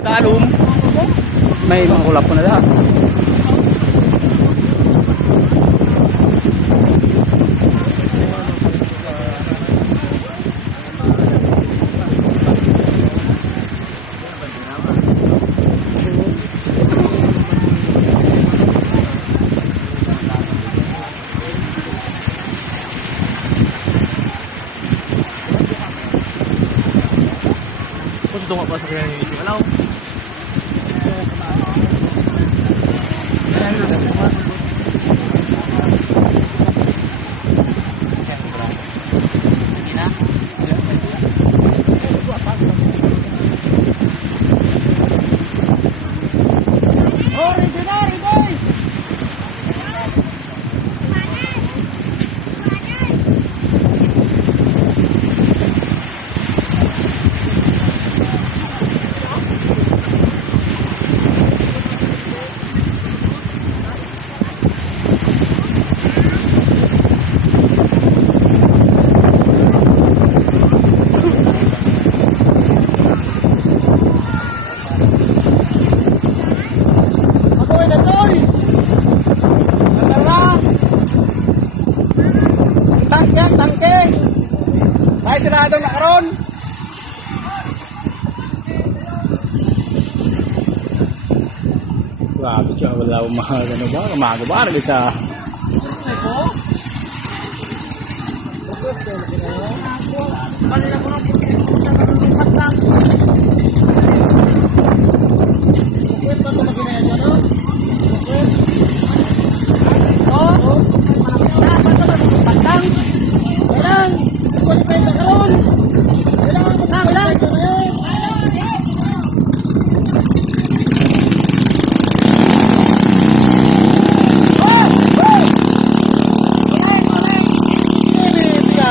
Dalom. May mga kulap ko na lahat. Kung tungo pa sa kanya isip. Alaw. Tangke, tangke! May sirado na karon. Grabe siya. Wala mga ano ba. Umaga ba? Nagit sa...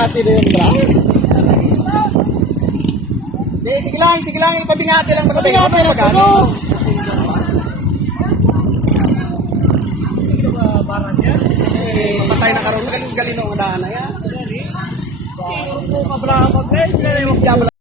Di, sige lang, sige lang. Ipabingati lang magabi. Pabingati lang, ano? Eh, Patay na karon. Galing galing na unahan na yan. Mabrahang mag-guys! Diyan mo